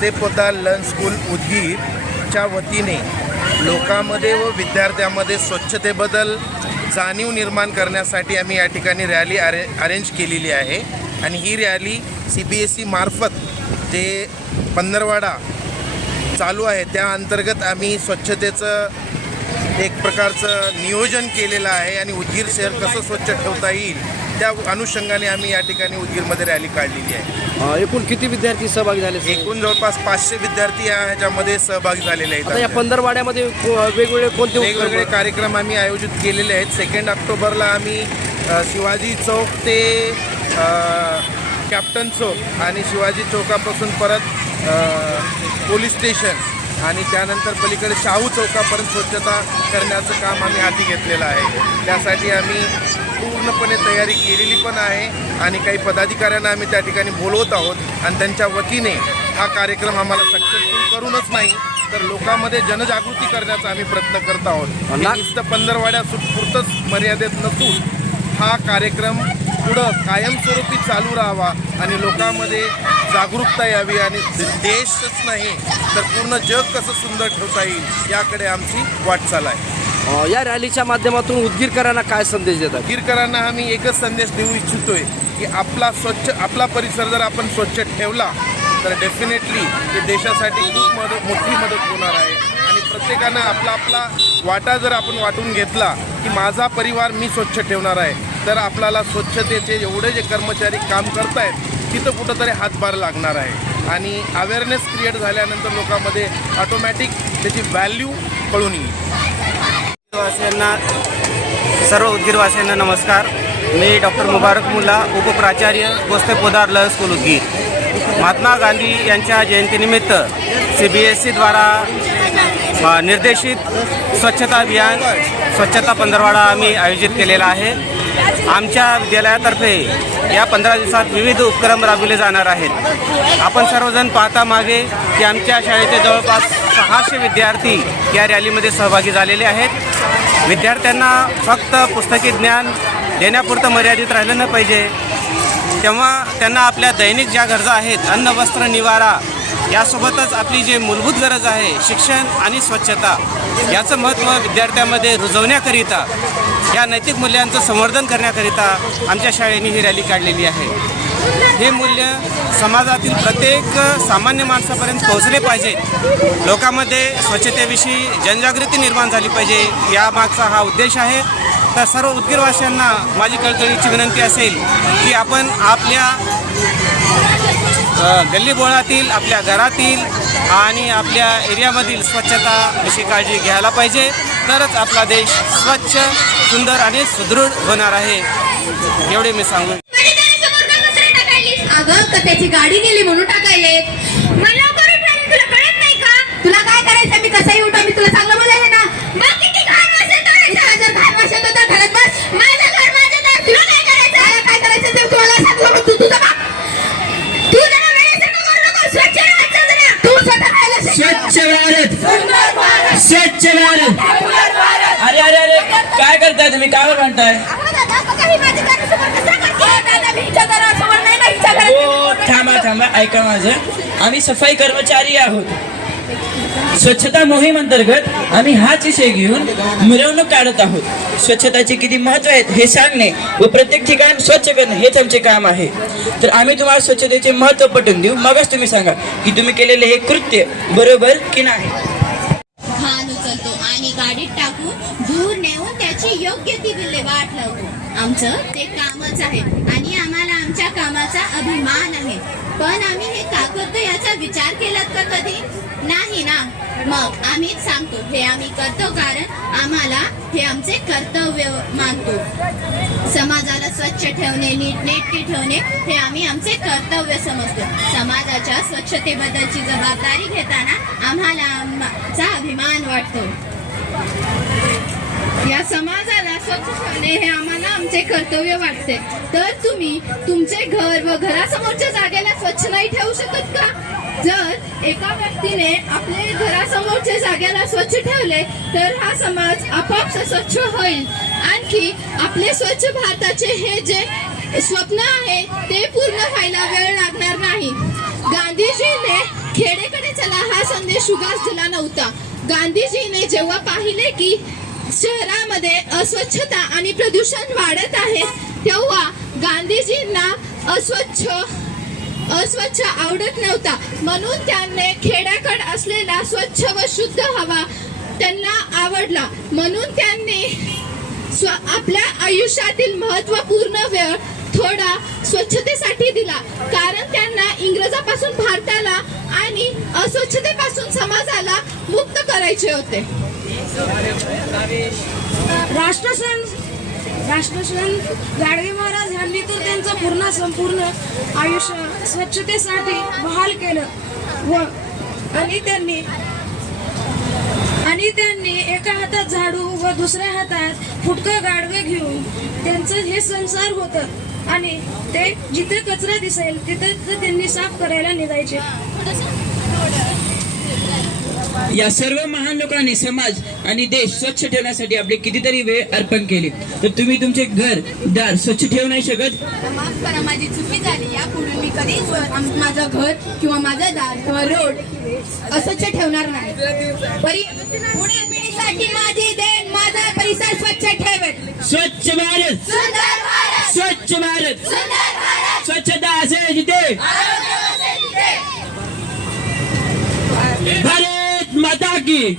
बस्ते लन स्कूल उदगीरच्या वतीने लोकांमध्ये व विद्यार्थ्यांमध्ये स्वच्छतेबद्दल जाणीव निर्माण करण्यासाठी आम्ही या ठिकाणी रॅली अरे अरेंज केलेली आहे. आणि ही rally C B S E मार्फत जे पंधरवाडा चालू आहे त्या अंतर्गत आम्ही स्वच्छतेचं एक प्रकारचं नियोजन केलेलं आहे आणि उदगीर शहर कसं स्वच्छ ठेवता येईल त्या अनुषंगाने आम्ही या ठिकाणी उदगीरमध्ये रॅली काढलेली आहे अ, एकूण किती विद्यार्थी सहभागी झाले? एकूण जवळपास पाचशे विद्यार्थी या ह्याच्यामध्ये सहभागी झालेले आता या आहेत पंधरवाड्यामध्ये को- वेगवेगळे कोणते वेगवेगळे उपक्रम? कार्यक्रम आम्ही आयोजित केलेले आहेत सेकंड ऑक्टोबरला आम्ही अ, शिवाजी चौक ते अ, कॅप्टन चौक आणि शिवाजी चौकापासून परत अ, पोलीस स्टेशन आणि त्यानंतर पलीकडे शाहू चौकापर्यंत स्वच्छता करण्याचं काम आम्ही हाती घेतलेलं आहे त्यासाठी आम्ही पूर्णपणे तयारी केलेली पण आहे आणि काही पदाधिकाऱ्यांना आम्ही त्या ठिकाणी बोलवत आहोत आणि त्यांच्या वतीने हा कार्यक्रम आम्हाला सक्सेसफुल करूनच नाही तर लोकांमध्ये जनजागृती करण्याचा आम्ही प्रयत्न करत आहोत. नुसतं पंधरवाड्या पुरतंच मर्यादित नसून हा कार्यक्रम पुढं कायमस्वरूपी चालू राहावा आणि लोकांमध्ये जागरूकता यावी आणि देशच नाही तर पूर्ण जग कसं सुंदर ठेवता येईल याकडे आमची वाटचाल आहे. या रॅलीच्या माध्यमातून उदगीरकरांना काय संदेश देतात? गिरकरांना आम्ही एकच संदेश देऊ इच्छितोय की आपला स्वच्छ आपला परिसर जर आपण स्वच्छ ठेवला तर डेफिनेटली ते देशासाठी खूप मदत मोठी मदत होणार आहे. आणि प्रत्येकानं आपला आपला वाटा जर आपण वाटून घेतला की माझा परिवार मी स्वच्छ ठेवणार आहे तर आपल्याला स्वच्छतेचे एवढे जे कर्मचारी काम करतायत तिथं कुठंतरी हातभार लागणार आहे. आणि अवेअरनेस क्रिएट झाल्यानंतर लोकांमध्ये ऑटोमॅटिक त्याची व्हॅल्यू कळून येईल. वासियांना सर्व उदगीरवासियांना नमस्कार. मी डॉक्टर मुबारक मुल्ला उपप्राचार्य गोस्ते पोदार लह स्कूल उदगीर. महात्मा गांधी यांच्या जयंतीनिमित्त सी बी एस सीद्वारा निर्देशित स्वच्छता अभियान स्वच्छता पंधरवाडा आम्ही आयोजित केलेला आहे. आमच्या विद्यालयातर्फे या पंधरा दिवसात विविध उपक्रम राबविले जाणार आहेत. आपण सर्वजण पाहता मागे की आमच्या शाळेचे जवळपास सहाशे विद्यार्थी या रॅलीमध्ये सहभागी झालेले आहेत. विद्यार्थ्यांना फक्त पुस्तकी ज्ञान देण्यापुरतं मर्यादित राहिलं न पाहिजे. तेव्हा त्यांना आपल्या दैनिक ज्या गरजा आहेत अन्न वस्त्र निवारा यासोबतच आपली जी मूलभूत गरज आहे शिक्षण आणि स्वच्छता याचं महत्त्व विद्यार्थ्यांमध्ये रुजवण्याकरिता या नैतिक मूल्यांचं संवर्धन करण्याकरिता आमच्या शाळेने ही रॅली काढलेली आहे. हे मूल्य समाजातील प्रत्येक सामान्य माणसापर्यंत पोहोचले पाहिजे. लोकांमध्ये स्वच्छतेविषयी जनजागृती निर्माण झाली पाहिजे यामागचा हा उद्देश आहे. तर सर्व उदगीरवासियांना माझी कळकळीची विनंती असेल की आपण आपल्या गल्लीबोळातील आपल्या घरातील आणि आपल्या एरियामधील स्वच्छता विषयी काळजी घ्यायला पाहिजे. तरच आपला देश स्वच्छ सुंदर आणि सुदृढ होणार आहे. एवढे मी सांगू. अगं कथेची गाडी नेली म्हणून टाकायले मला तुला कळत नाही का? तुला काय करायचं? मी कसंही उठा मी तुला चांगलं बोलायला ना. मग किती घाण वास येतोय इथं जर घाण वास येतो तर घरात बस. माझं घर माझं घर तुला काय करायचं? मला काय करायचं ते तुम्हाला सांगतो मग तू तुझं बाप. तू जरा वेळेसारखं करू नको स्वच्छ राहायचं जरा तू स्वतः राहायला शिक. स्वच्छ भारत. सुंदर भारत. स्वच्छ भारत. अरे अरे काय करताय तुम्ही? काय म्हणताय? ही थांबा थांबा ऐका माझं. आम्ही सफाई कर्मचारी आहोत. स्वच्छता मोहीम अंतर्गत आम्ही हाच विषय घेऊन मिरवणूक काढत आहोत. स्वच्छताचे किती महत्त्व आहे हे सांगणे व प्रत्येक ठिकाण स्वच्छ करणे हेच आमचे काम आहे. तर आम्ही तुम्हाला स्वच्छतेचे महत्त्व पटवून देऊ. मगच तुम्ही सांगा की तुम्ही केलेले हे कृत्य बरोबर की नाही? घाण उचलतो आणि गाडीत दूर नेऊन त्याची योग्य ती विल्हेवाट लावतो. आमचं ते कामच आहे आणि आम्हाला आमच्या कामाचा अभिमान आहे. पण आम्ही हे का करतो याचा विचार केलात का कधी? नाही ना. मग आम्हीच सांगतो हे आम्ही करतो कारण आम्हाला हे आमचे कर्तव्य मानतो. समाजाला स्वच्छ ठेवणे नीटनेटके ठेवणे हे आम्ही आमचे कर्तव्य समजतो. समाजाच्या स्वच्छतेबद्दलची जबाबदारी घेताना आम्हाला आमचा अभिमान वाटतो. या समाजाला स्वच्छ ठेवणे हे आम्हाला आमचे कर्तव्य वाटते. तर तुम्ही तुमचे घर व घरासमोरच्या जागेला स्वच्छ नाही ठेवू शकत का? जर एका व्यक्तीने आपले घरासमोरच्या जागेला स्वच्छ ठेवले तर हा समाज आपाप स्वच्छ होईल. आणखी आपले स्वच्छ भारताचे हे जे स्वप्न आहे ते पूर्ण व्हायला वेळ लागणार नाही. गांधीजीने खेडेकडे चला हा संदेश उगास दिला नव्हता. गांधीजीने जेव्हा पाहिले की शहरामध्ये अस्वच्छता आणि प्रदूषण वाढत आहे तेव्हा गांधीजींना अस्वच्छ अस्वच्छ आवडत नव्हता. म्हणून त्यांनी खेड्याकड असलेला स्वच्छ व शुद्ध हवा त्यांना आवडला. म्हणून त्यांनी स्व आपल्या आयुष्यातील महत्त्वपूर्ण वेळ थोडा स्वच्छतेसाठी दिला. कारण त्यांना इंग्रजापासून भारताला आणि अस्वच्छतेपासून समाजाला करायचे होते. राष्ट्रसंत राष्ट्रसंत गाडगे महाराज यांनी तर त्यांचं पूर्ण संपूर्ण आयुष्य स्वच्छतेसाठी बहाल केलं. व आणि त्यांनी आणि त्यांनी एका हातात झाडू व दुसऱ्या हातात फुटकं गाडगं घेऊन त्यांचं हे संसार होतं. आणि ते जिथे कचरा दिसेल तिथे त्यांनी साफ करायला निघायचे. या सर्व महान लोकांनी समाज आणि देश स्वच्छ ठेवण्यासाठी आपले कितीतरी वेळ अर्पण केले. तर तुम्ही तुमचे घर दार स्वच्छ ठेवू नाही शकत? माफ करा माझी चुकी झाली. यापुढे मी कधीच आम- माझं घर किंवा माझा दार किंवा रोड अस्वच्छ ठेवणार नाही. परी पुढील पिढीसाठी माझी देण माझा परिसर स्वच्छ aqui.